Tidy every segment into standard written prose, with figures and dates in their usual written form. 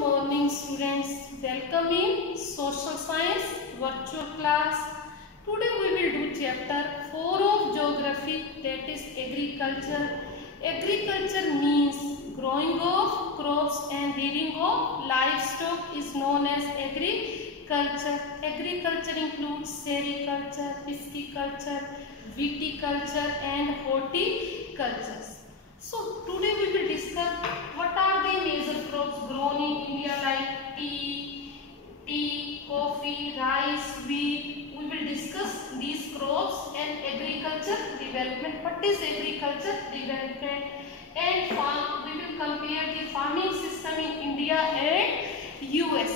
morning students, welcome in social science virtual class. Today we will do chapter 4 of geography, that is agriculture. Agriculture means growing of crops and rearing of livestock is known as agriculture. Agriculture includes sericulture, pisciculture, viticulture and horticulture. So today we will discuss what are the major crops grown in India like tea, coffee, rice, wheat. We will discuss these crops and agriculture development. What is agriculture development and farm? We will compare the farming system in India and US.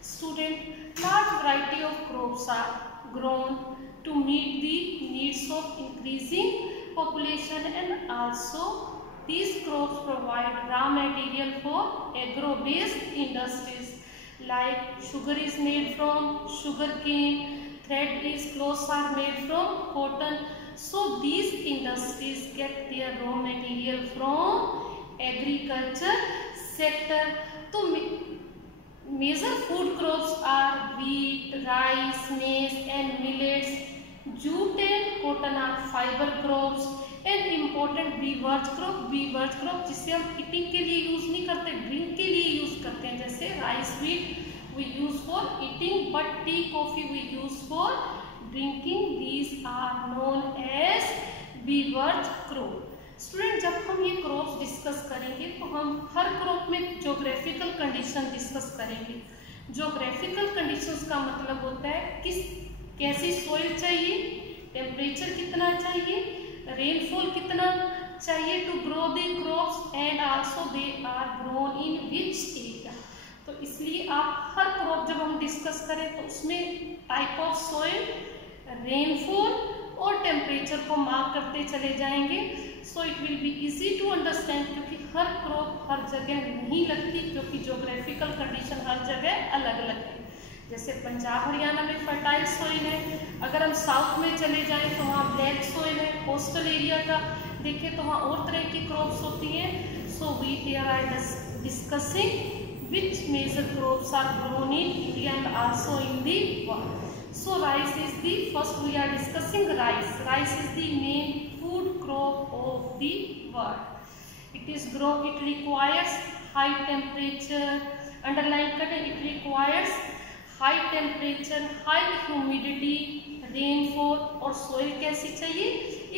Student, large variety of crops are grown to meet the needs of increasing population, and also these crops provide raw material for agro-based industries like sugar is made from sugarcane, clothes are made from cotton. So these industries get their raw material from agriculture sector. So major food crops are wheat, rice, maize and millets. Jute and cotton are fiber crops and important beverage crop जिसे हम eating के लिए use नहीं करते, drink के लिए use करते हैं, जैसे rice wheat we use for eating but tea coffee we use for drinking. These are known as beverage crop. Student, जब हम ये क्रॉप्स डिस्कस करेंगे तो हम हर क्रॉप में ज्योग्राफिकल कंडीशन डिस्कस करेंगे. ज्योग्राफिकल कंडीशंस का मतलब होता है कैसी सॉइल चाहिए, टेम्परेचर कितना चाहिए, रेनफॉल कितना चाहिए to grow the crops and also they are grown in which area. तो इसलिए आप हर क्रॉप जब हम डिस्कस करें तो उसमें टाइप ऑफ सॉइल, रेनफॉल और टेम्परेचर को मार्क करते चले जाएंगे. So it will be easy to understand, क्योंकि हर क्रॉप हर जगह नहीं लगती, क्योंकि ज्योग्राफिकल कंडीशन हर जगह अलग अलग है. जैसे पंजाब हरियाणा में फर्टाइल सॉइल है, अगर हम साउथ में चले जाएं तो वहाँ ब्लैक सॉइल है. कोस्टल एरिया का देखें तो वहाँ और तरह की क्रॉप्स होती हैं. So we here are discussing which major crops are grown in India and also in the world. So rice is the first we are discussing rice. Rice is the main food crop of the world. It is grow, it requires high temperature, underline करें, it requires high temperature, high humidity, rainfall और soil कैसी चाहिए.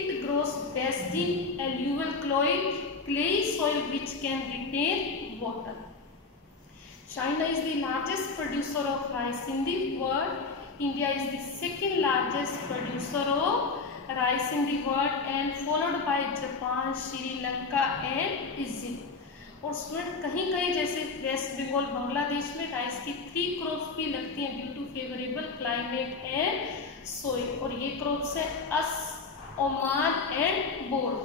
It grows best in alluvial clayey soil which can retain water. China is the largest producer of rice in the world. India is the second largest producer of rice in the world and followed by Japan, Sri Lanka and Egypt. और student, कहीं कहीं जैसे waste Bengal, Bangladesh में rice की 3 crops भी लगती हैं due to favourable climate and soil. और ये क्रॉप्स है अस, ओमान एंड बोर.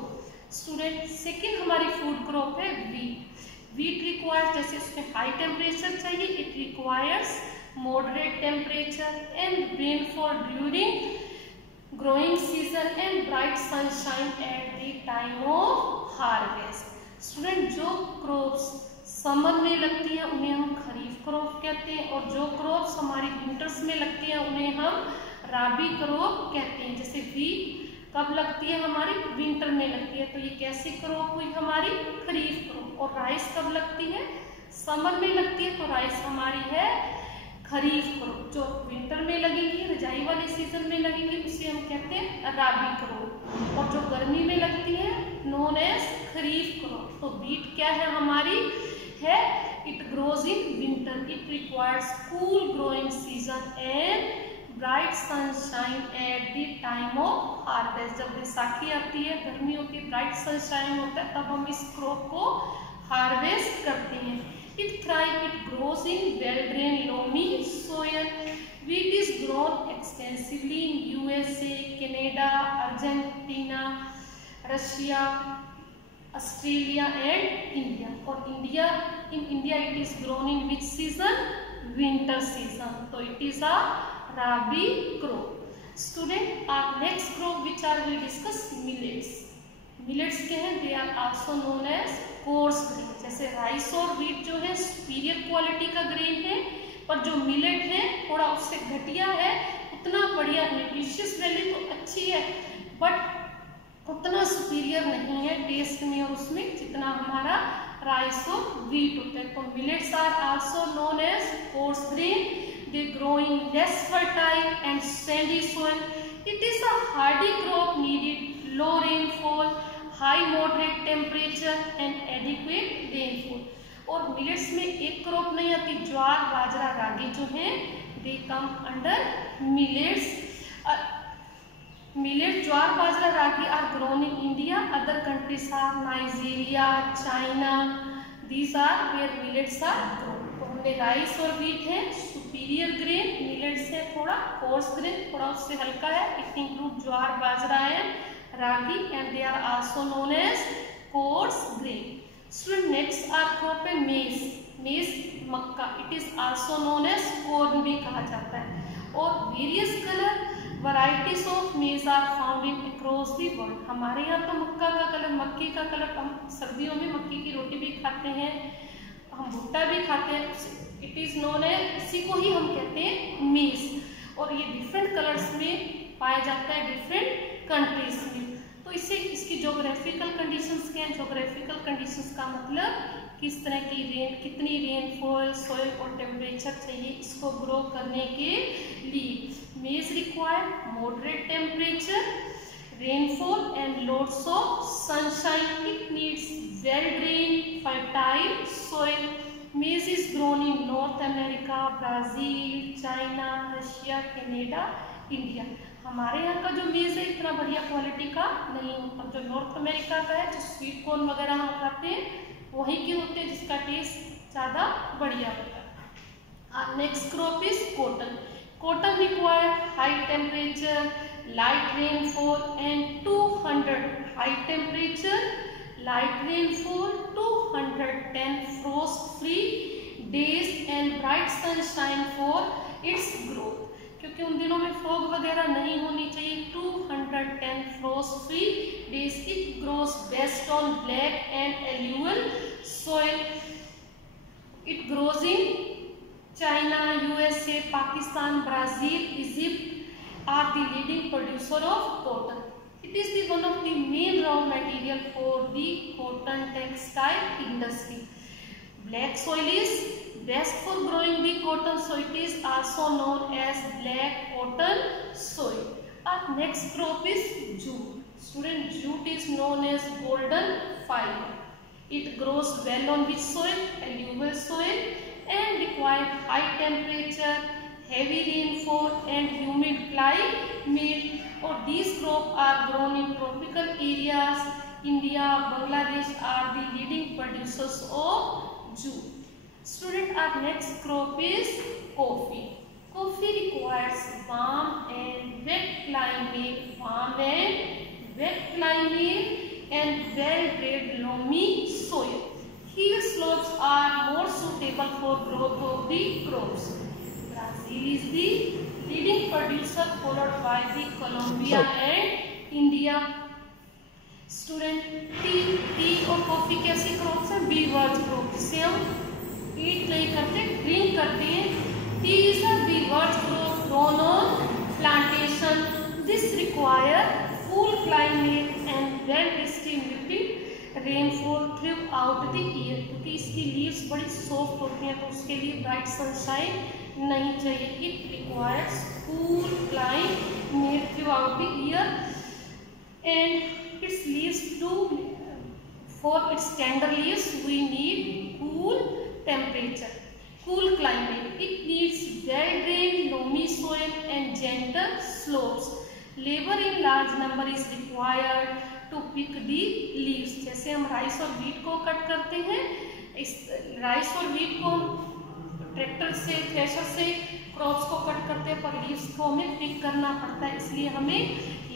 स्टूडेंट, सेकंड हमारी फूड क्रॉप है वीट. वीट रिक्वायर्स, जैसे उसमें हाई टेम्परेचर चाहिए, it requires moderate temperature and rainfall during growing season and bright sunshine at the time of harvest. Student, जो क्रॉप्स समर में लगती हैं उन्हें हम खरीफ क्रॉप कहते हैं, और जो क्रॉप्स हमारी विंटर्स में लगती हैं उन्हें हम राबी क्रॉप कहते हैं. जैसे वीट कब लगती है, हमारी विंटर में लगती है, तो ये कैसी क्रॉप हुई, हमारी खरीफ क्रॉप. और राइस कब लगती है, समर में लगती है, तो राइस हमारी है खरीफ क्रॉप. जो विंटर में लगेंगी, रजाई वाले सीजन में लगेंगी, उसे हम कहते हैं राबी क्रॉप. और जो गर्मी में लगती है नोन एज खरीफ क्रॉप. तो वीट क्या है हमारी, है it grows in winter. It requires cool growing season and bright sunshine at the time of harvest. जब बैसाखी आती है, गर्मी होती है, ब्राइट सनशाइन होता है, तब हम इस क्रॉप को हार्वेस्ट करते हैं. It thrives, it grows in well-drained loamy soil. Wheat is grown extensively in USA, Canada, Argentina, Russia, Australia and India. और in India it is grown in which season? Winter season. So it is a rabi crop. Student, our next crop which I will discuss, millets. Millets के हैं, they are also known as coarse grain. जैसे rice और wheat जो है superior quality का grain है, पर जो मिलेट है थोड़ा उससे घटिया है, उतना बढ़िया न्यूट्रिशियस वैल्यू तो अच्छी है बट उतना सुपीरियर नहीं है टेस्ट में और उसमें जितना हमारा राइस और व्हीट होता है। तो millets are also known as coarse grain. They grow in less fertile and sandy soil. It is a hardy crop needed low rainfall, high moderate temperature and adequate rainfall. और millets में एक crop नहीं आती, ज्वार बाजरा रागी जो है they come under millets. Millet jowar bajra ragi are grown in India, other countries are Nigeria, China, these are where millets are grown. तो हमने rice और व्हीट है सुपीरियर ग्रेन, मिलेट्स है थोड़ा कोर्स ग्रेन, थोड़ा उससे हल्का है। It include jowar bajra and ragi and they are also known as coarse grain. Student next our crop है मेज। मेज मक्का, it is also known as corn भी कहा जाता है। और various colour varieties of maize are found in across the world. हमारे यहाँ तो मक्का का कलर, मक्की का कलर, हम सर्दियों में मक्की की रोटी भी खाते हैं, हम भुट्टा भी खाते हैं। इट इज नोन है, इसी को ही हम कहते हैं मेज। और ये डिफरेंट कलर्स में पाया जाता है डिफरेंट कंट्रीज में। तो इससे इसकी जोग्राफिकल कंडीशंस क्या हैं? जोग्राफिकल कंडीशंस का मतलब किस तरह की कितनी रेनफॉल, सॉइल और टेम्परेचर चाहिए इसको ग्रो करने के लिए। Maize require moderate temperature, rainfall and loads of sunshine. It needs well drain fertile soil. Maize is grown in North America, Brazil, China, Russia, Canada, India. हमारे यहाँ का जो मेज है इतना बढ़िया क्वालिटी का नहीं होता। जो नॉर्थ अमेरिका का है, जो स्वीट कॉर्न वगैरह हम खाते हैं वही के होते हैं, जिसका टेस्ट ज़्यादा बढ़िया होता है। Next crop is cotton. Cotton require high temperature, light rainfall and 200 high temperature, light rainfall, 210 Frost free days and bright sunshine for its growth. क्योंकि उन दिनों में फॉग वगैरह नहीं होनी चाहिए। 210 Frost free days. It grows best on black and alluvial soil. It grows in China, USA, Pakistan, Brazil, Egypt are the leading producer of cotton. It is the one of the main raw material for the cotton textile industry. Black soil is best for growing the cotton, so it is also known as black cotton soil. Our next crop is jute. Student, jute is known as golden fiber. It grows well on which soil? Alluvial soil, and require high temperature, heavy rainfall and humid climate. Or these crops are grown in tropical areas. India, Bangladesh are the leading producers of jute. Student, our next crop is coffee. Coffee requires warm and wet climate, and well-drained loamy soil. Hill slopes are more suitable for growth of the crops. Brazil is the leading producer, followed by the Colombia and India. Student, tea और coffee कैसी crops हैं? Beavers crop, जिसे हम ईट नहीं करते, drink करते हैं। T is a beavers crop grown on plantation. This require cool climate and well distributed rainfall throughout the year. क्योंकि इसकी लीव्स बड़ी सॉफ्ट होती हैं तो उसके लिए ब्राइट सनशाइन नहीं चाहिए. It requires cool climate throughout the year and its leaves too. For its tender leaves we need cool temperature, cool climate. It needs well drained loamy soil and gentle slopes. Labor in large number is required to pick the leaves. जैसे हम rice और wheat को cut करते हैं, इस rice और wheat को tractor से, थ्रेशर से क्रॉप्स को कट करते हैं, पर लीव्स को हमें पिक करना पड़ता है. इसलिए हमें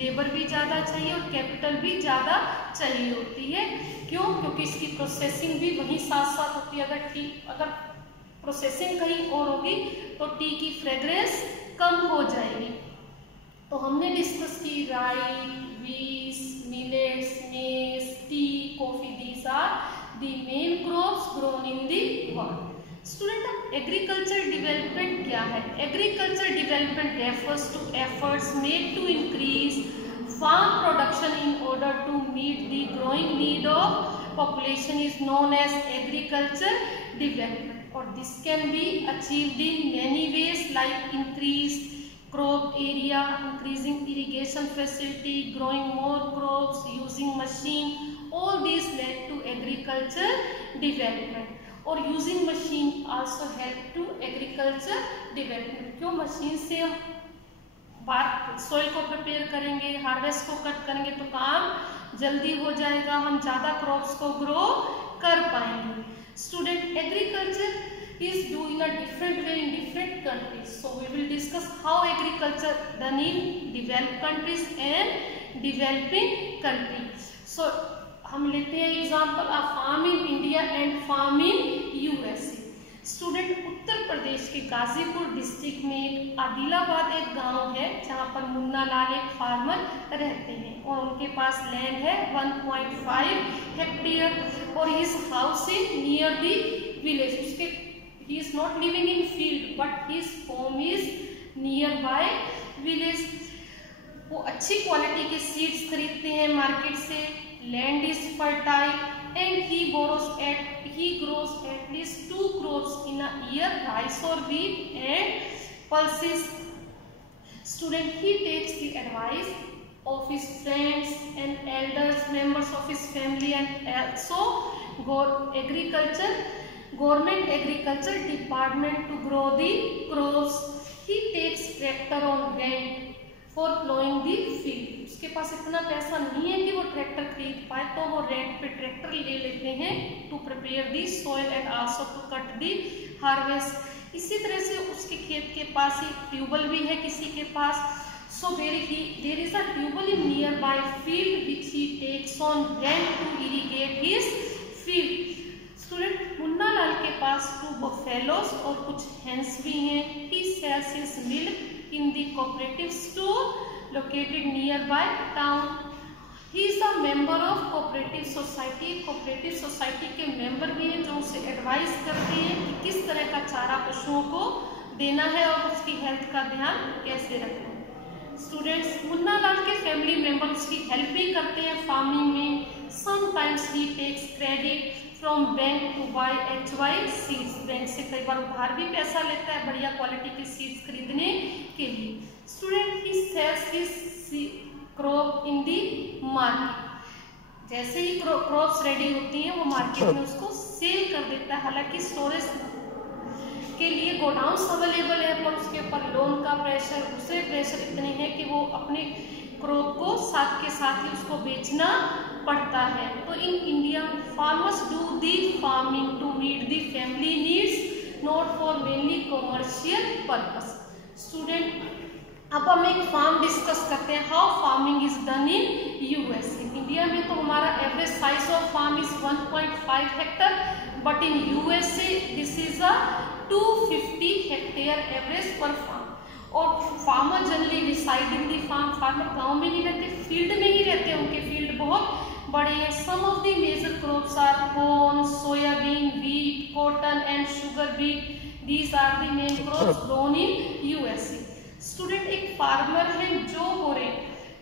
लेबर भी ज़्यादा चाहिए और कैपिटल भी ज़्यादा चाहिए होती है. क्यों? क्योंकि इसकी प्रोसेसिंग भी वहीं साथ साथ होती है. अगर प्रोसेसिंग कहीं और होगी तो टी की फ्रेग्रेंस कम हो जाएगी. तो हमने डिस्कस की राई, wheat, millets, maize, tea, coffee. These are the main crops grown in the world. Student, अब एग्रीकल्चर डेवलपमेंट क्या है? Agriculture development refers to efforts made to increase farm production in order to meet the growing need of population is known as agriculture development. Or this can be achieved in many ways like increased crop area, increasing irrigation facility, growing more crops, using machine. All these led to agriculture development. और using machine also help to agriculture development. क्यों? Machine से हम बात soil को prepare करेंगे, harvest को cut करेंगे तो काम जल्दी हो जाएगा, हम ज़्यादा क्रॉप्स को ग्रो कर पाएंगे। Student, agriculture is do in a different way in different countries, so we will discuss how agriculture done in developed countries and developing countries. So हम लेते हैं example of farm in India and farm in USA. Student, Uttar Pradesh के Ghazipur district में आदिलाबाद एक गांव है जहां पर मुन्ना लाल एक फार्मर रहते हैं और उनके पास लैंड है 1.5 हेक्टेयर और his house is near the village. उसके ही is not living in field but his home is near by village. वो अच्छी क्वालिटी के सीड्स खरीदते हैं मार्केट से। Land is fertile and he grows at least 2 crops in a year, rice or wheat and pulses. Student, he takes the advice of his friends and elders, members of his family, and also government agriculture department to grow the crops. He takes tractor on rent for ploughing the field. उसके पास इतना पैसा नहीं है कि वो tractor खरीद पाए तो वो रेंट पे ट्रैक्टर ले लेते हैं to prepare the soil and also to cut the harvest. इसी तरह से उसके खेत के पास ही ट्यूबवेल भी है किसी के पास। So there is a tubewell in near by field which he takes on rent to irrigate his field. Student, Munna Lal के पास 2 बफेलोस और कुछ हेंस भी हैं। He sells his milk in the cooperative store located nearby town. He is a member of cooperative society. cooperative society के member भी हैं जो उसे एडवाइस करते हैं कि किस तरह का चारा पशुओं को देना है और उसकी हेल्थ का ध्यान कैसे रखना है। स्टूडेंट्स, मुन्ना लाल के फैमिली मेंबर उसकी हेल्प भी करते हैं फार्मिंग में। Sometimes he takes credit from bank to buy HY seeds. Bank से कई बार उधार भी पैसा लेता है बढ़िया क्वालिटी के सीड्स खरीदने के लिए। Student, he sells his crop in the market. जैसे ही क्रॉप्स रेडी होती हैं वो मार्केट में उसको सेल कर देता है। हालांकि स्टोरेज के लिए गोडाउन्स अवेलेबल है पर उसके ऊपर लोन का प्रेशर, दूसरे प्रेशर इतने हैं कि वो अपने क्रॉप को साथ के साथ ही उसको बेचना पड़ता है। तो in India farmers do the farming to meet the family needs not for mainly commercial purpose. Student, अब हम एक फार्म डिस्कस करते हैं how farming is done in USA. India में तो हमारा average size of farm is 1.5 hectare but in USA this is a 250 hectare average per farm. और farmer generally reside in the farm. Farmer गांव में नहीं रहते, फील्ड में ही रहते हैं। उनके फील्ड बहुत बड़े हैं। Some of the major crops are corn, soybean, wheat, cotton and sugar beet. These are the main crops grown in USA. Student, एक फार्मर है जो गोरे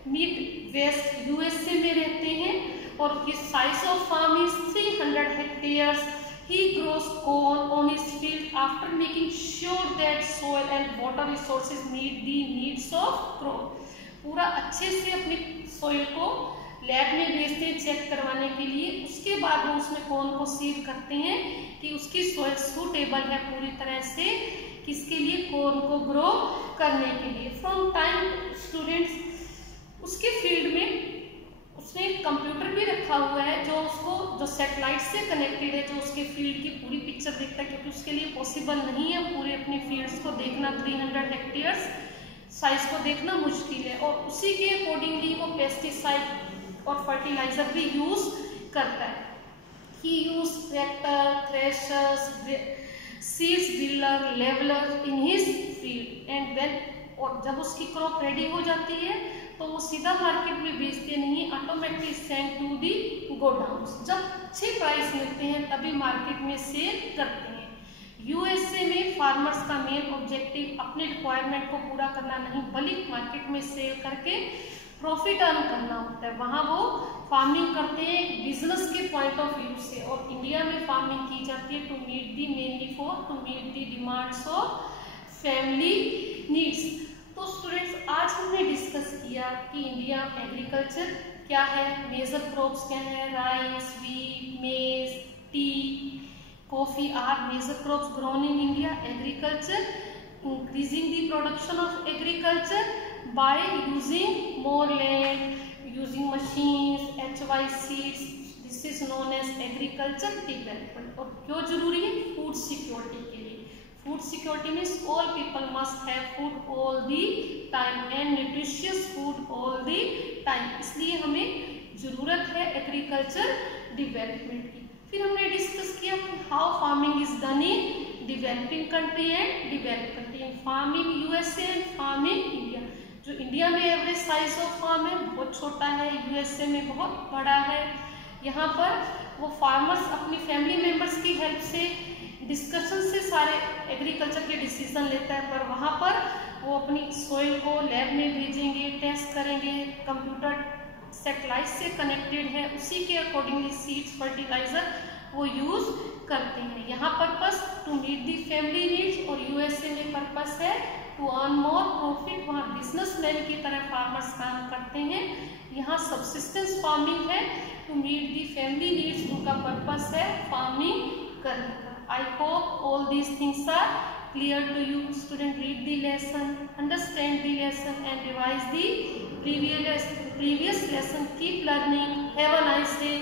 मिड वेस्ट यूएसए में रहते हैं और his size of farm is 300 hectares. He grows corn on his field after making sure that soil and water resources meet the needs of crop. पूरा अच्छे से अपनी soil को लैब में भेजते हैं चेक करवाने के लिए। उसके बाद वो उसमें कॉर्न को सीड करते हैं कि उसकी soil suitable है पूरी तरह से किसके लिए, कॉर्न को ग्रो करने के लिए। फ्रॉम टाइम स्टूडेंट्स उसके फील्ड में उसने एक कंप्यूटर भी रखा हुआ है जो सैटेलाइट से कनेक्टेड है, जो उसके फील्ड की पूरी पिक्चर देखता है क्योंकि उसके लिए पॉसिबल नहीं है पूरे अपने फील्ड्स को देखना। 300 हेक्टेयर्स साइज को देखना मुश्किल है और उसी के अकॉर्डिंगली वो पेस्टिसाइड और फर्टिलाइजर भी यूज करता है। He use tractor, threshers, seeds driller, leveller in his field and when और जब उसकी क्रॉप रेडी हो जाती है तो वो सीधा मार्केट में बेचते नहीं, automatically send to the godowns. जब अच्छे प्राइस मिलते हैं तभी मार्केट में सेल करते हैं। यूएसए में फार्मर्स का मेन ऑब्जेक्टिव अपने रिक्वायरमेंट को पूरा करना नहीं बल्कि मार्केट में सेल करके प्रॉफिट अर्न करना होता है। वहाँ वो फार्मिंग करते हैं बिजनेस के पॉइंट ऑफ व्यू से, और इंडिया में फार्मिंग की जाती है to meet the mainly for to meet the demands of family needs. तो स्टूडेंट्स, आज हमने डिस्कस किया कि इंडिया एग्रीकल्चर क्या है, मेजर क्रॉप्स क्या है, rice, wheat, maize, tea, coffee are major crops grown in India. Agriculture, increasing the production of agriculture by using more land, using machines, HY seeds. This is known as agriculture development. और क्यों जरूरी है? Food security के लिए। Food security means all people must have food all the time and nutritious food all the time, इसलिए हमें जरूरत है एग्रीकल्चर डेवलपमेंट की। फिर हमने डिस्कस किया how farming is done in developing country and developed country, farming USA and farming India. जो India में एवरेज साइज ऑफ फार्म है बहुत छोटा है, यूएसए में बहुत बड़ा है। यहाँ पर वो फार्मर्स अपनी फैमिली मेंबर्स की हेल्प से, डिस्कशन से सारे एग्रीकल्चर के डिसीजन लेता है, पर वहाँ पर वो अपनी सोइल को लैब में भेजेंगे, टेस्ट करेंगे, कंप्यूटर सैटेलाइट से कनेक्टेड है, उसी के अकॉर्डिंगली सीड्स, फर्टिलाइजर वो यूज करते हैं। यहाँ purpose to meet the family needs, और यूएसए में पर्पस है टू अर्न मोर प्रॉफिट। वहाँ बिजनेसमैन की तरह फार्मर्स काम करते हैं। यहाँ सबसिस्टेंस फार्मिंग है to meet the family needs, उनका पर्पस है फार्मिंग करने का। I hope all these things are clear to you. Student, read the lesson, understand the lesson and revise the previous lesson. Keep learning. Have a nice day.